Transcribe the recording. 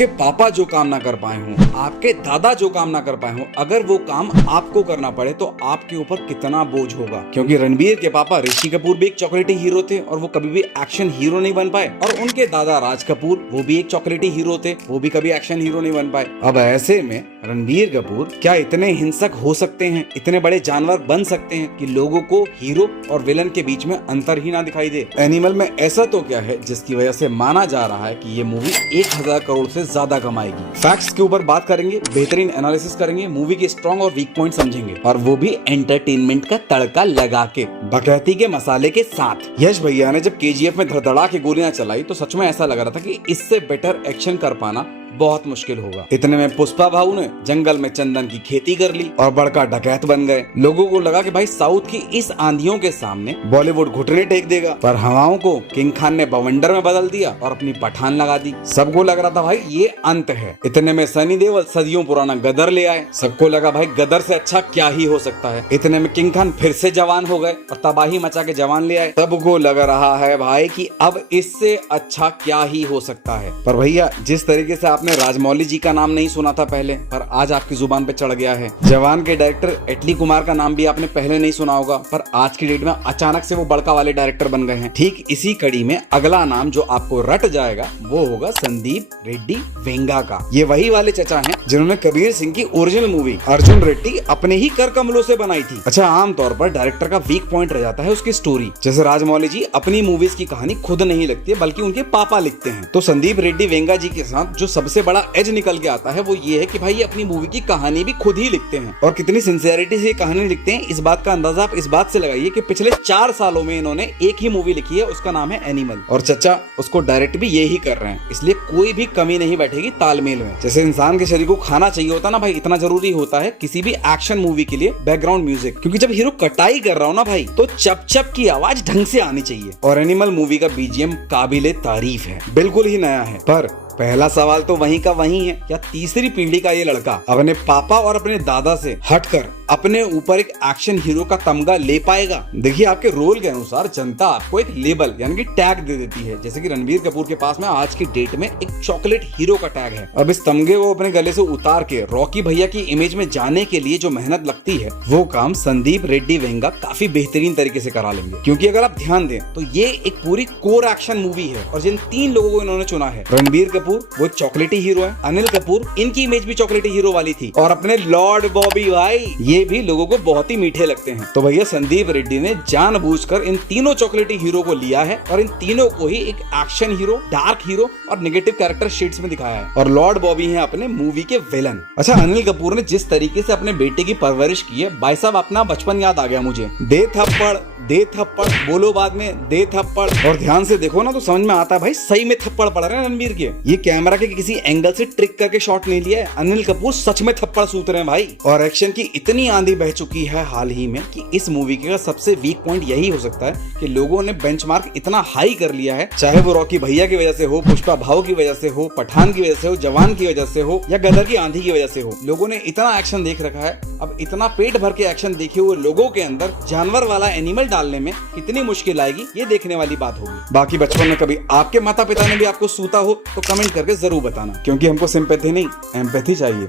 आपके पापा जो काम ना कर पाए हों, आपके दादा जो काम ना कर पाए हों, अगर वो काम आपको करना पड़े तो आपके ऊपर कितना बोझ होगा। क्योंकि रणबीर के पापा ऋषि कपूर भी एक चॉकलेटी हीरो थे और वो कभी भी एक्शन हीरो नहीं बन पाए, और उनके दादा राज कपूर वो भी एक चॉकलेटी हीरो थे, वो भी कभी एक्शन हीरो नहीं बन पाए। अब ऐसे में रणबीर कपूर क्या इतने हिंसक हो सकते हैं, इतने बड़े जानवर बन सकते हैं कि लोगों को हीरो और विलन के बीच में अंतर ही ना दिखाई दे। एनिमल में ऐसा तो क्या है जिसकी वजह से माना जा रहा है कि ये मूवी 1000 करोड़ से ज्यादा कमाएगी। फैक्ट्स के ऊपर बात करेंगे, बेहतरीन एनालिसिस करेंगे, मूवी के स्ट्रॉन्ग और वीक पॉइंट समझेंगे, और वो भी एंटरटेनमेंट का तड़का लगा के, बकैती के मसाले के साथ। यश भैया ने जब केजीएफ में धड़धड़ा के गोलियां चलाई तो सच में ऐसा लग रहा था कि इससे बेटर एक्शन कर पाना बहुत मुश्किल होगा। इतने में पुष्पा भाऊ ने जंगल में चंदन की खेती कर ली और बड़का डकैत बन गए। लोगों को लगा कि भाई साउथ की इस आंधियों के सामने बॉलीवुड घुटने टेक देगा, पर हवाओं को किंग खान ने बवंडर में बदल दिया और अपनी पठान लगा दी। सबको लग रहा था भाई ये अंत है। इतने में सनी देओल सदियों पुराना गदर ले आए। सबको लगा भाई गदर से अच्छा क्या ही हो सकता है। इतने में किंग खान फिर से जवान हो गए और तबाही मचा के जवान ले आए। सबको लग रहा है भाई कि अब इससे अच्छा क्या ही हो सकता है। पर भैया जिस तरीके से आपने राजमौली जी का नाम नहीं सुना था पहले, पर आज आपकी जुबान पे चढ़ गया है। जवान के डायरेक्टर एटली कुमार का नाम भी आपने पहले नहीं सुना होगा, पर आज की डेट में अचानक से वो बड़का वाले डायरेक्टर बन गए हैं। ठीक इसी कड़ी में अगला नाम जो आपको रट जाएगा वो होगा संदीप रेड्डी वेंगा का। ये वही वाले चचा हैं जिन्होंने कबीर सिंह की ओरिजिनल मूवी अर्जुन रेड्डी अपने ही कर कमलों से बनाई थी। अच्छा, आमतौर पर डायरेक्टर का वीक पॉइंट रह जाता है उसकी स्टोरी। जैसे राजमौली जी अपनी मूवीज की कहानी खुद नहीं लिखती है बल्कि उनके पापा लिखते हैं, तो संदीप रेड्डी वेंगा जी के साथ जो सबसे बड़ा एज निकल के आता है वो ये है कि भाई ये अपनी मूवी की कहानी भी खुद ही लिखते हैं। और कितनी सिंसियरिटी से ये कहानी लिखते हैं, इस बात का अंदाजा आप इस बात से लगाइए कि पिछले 4 सालों में इन्होंने एक ही मूवी लिखी है, उसका नाम है एनिमल, और चचा उसको डायरेक्ट भी ये ही कर रहे हैं। इसलिए कोई भी कमी नहीं बैठेगी तालमेल में। जैसे इंसान के शरीर को खाना चाहिए होता ना भाई, इतना जरूरी होता है किसी भी एक्शन मूवी के लिए बैकग्राउंड म्यूजिक। क्योंकि जब हीरो कटाई कर रहा हो ना भाई, तो चप चप की आवाज ढंग से आनी चाहिए। और एनिमल मूवी का बीजीएम काबिले तारीफ है, बिल्कुल ही नया है। पर पहला सवाल तो वहीं का वहीं है, क्या तीसरी पीढ़ी का ये लड़का अपने पापा और अपने दादा से हटकर अपने ऊपर एक एक्शन हीरो का तमगा ले पाएगा? देखिए, आपके रोल के अनुसार जनता आपको एक लेबल यानी कि टैग दे देती है। जैसे कि रणबीर कपूर के पास में आज की डेट में एक चॉकलेट हीरो का टैग है। अब इस तमगे को अपने गले से उतार के रॉकी भैया की इमेज में जाने के लिए जो मेहनत लगती है, वो काम संदीप रेड्डी वेंगा काफी बेहतरीन तरीके से करा लेंगे। क्योंकि अगर आप ध्यान दें तो ये एक पूरी कोर एक्शन मूवी है, और जिन 3 लोगों को इन्होंने चुना है, रणबीर कपूर वो चॉकलेटी हीरो है, अनिल कपूर इनकी इमेज भी चॉकलेटी हीरो वाली थी, और अपने लॉर्ड बॉबी भाई ये भी लोगों को बहुत ही मीठे लगते हैं। तो भैया संदीप रेड्डी ने जानबूझकर इन तीनों चॉकलेटी हीरो को लिया है और इन तीनों को ही एक एक्शन हीरो, डार्क हीरो और नेगेटिव कैरेक्टर शेड्स में दिखाया है। और लॉर्ड बॉबी है अपने मूवी के विलन। अच्छा, अनिल कपूर ने जिस तरीके से अपने बेटे की परवरिश की है, भाई साहब अपना बचपन याद आ गया मुझे। दे थप्पड़ बोलो बाद में, दे थप्पड़। और ध्यान से देखो ना तो समझ में आता है भाई सही में थप्पड़ पड़ रहे हैं रणबीर के। ये कैमरा के किसी एंगल से ट्रिक करके शॉट नहीं लिया है, अनिल कपूर सच में थप्पड़ सूत रहे हैं भाई। और एक्शन की इतनी आंधी बह चुकी है हाल ही में कि इस मूवी का सबसे वीक पॉइंट यही हो सकता है कि लोगों ने बेंचमार्क इतना हाई कर लिया है, चाहे वो रॉकी भैया की वजह से हो, पुष्पा भाऊ की वजह से हो, पठान की वजह से हो, जवान की वजह से हो, या गदर की आंधी की वजह से हो। लोगों ने इतना एक्शन देख रखा है, अब इतना पेट भर के एक्शन देखे हुए लोगों के अंदर जानवर वाला एनिमल डालने में कितनी मुश्किल आएगी, ये देखने वाली बात होगी। बाकी बचपन में कभी आपके माता पिता ने भी आपको सूता हो तो कमेंट करके जरूर बताना, क्योंकि हमको सिंपैथी नहीं एम्पैथी चाहिए।